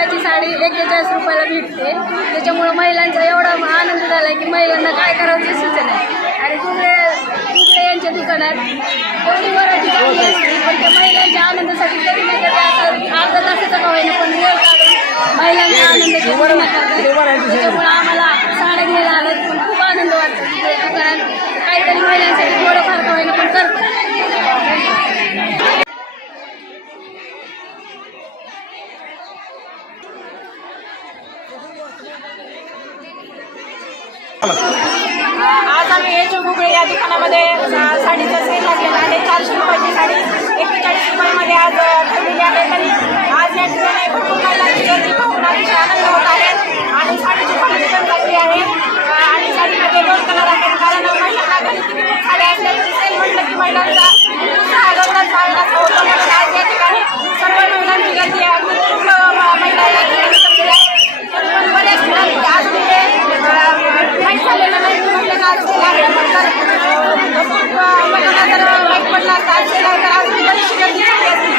रुपयाची साडी 41 रुपयाला भेटते. त्याच्यामुळं महिलांचा एवढा आनंद झाला आहे की महिलांना काय करावं ते सुचत नाही. आणि कुठे यांच्या दुकानात एवढी व्हरायटी चांगली असते, पण त्या महिलांच्या आनंदासाठी तरी नाही का असं अर्धा तासाचा का होईना पण वेळ काढून महिलांचा आनंद घेऊन करतात. त्याच्यामुळं आम्हाला साड्या घ्यायला आलं पण खूप आनंद वाटतो की त्या दुकानात काहीतरी महिलांसाठी थोडंफार का होईना पण करतात. आज आम्ही एच घुगळे या दुकानामध्ये साडीचा सेल लागलेला आहे. 400 रुपयाची साडी 41 रुपयामध्ये आज ठेवलेली आहे. तरी आज या ठिकाणी भरपूर महिलांची गर्दी पाहून अतिशय आनंद होत आहे आणि साडीची क्वालिटी पण चांगली आहे आणि साडीमध्ये 2 कलर आहेत. कारण महिलांना घरी किती खूप साड्या असल्या तरी सेल म्हटलं की महिलांचा उत्साह गौरव असा होतो. म्हणून आज या ठिकाणी सर्व महिलांची गर्दी आहे. खूप महिला या ठिकाणी जमलेल्या आहेत. पण बऱ्याच ठिकाणी आज तिथे माहीत झालेलं नाही की महिलांना आज सेल आहे. तर महिलांना जर माहीत पडलं तर आज सेल आहे तर आज बरीचशी गर्दी झाली असते.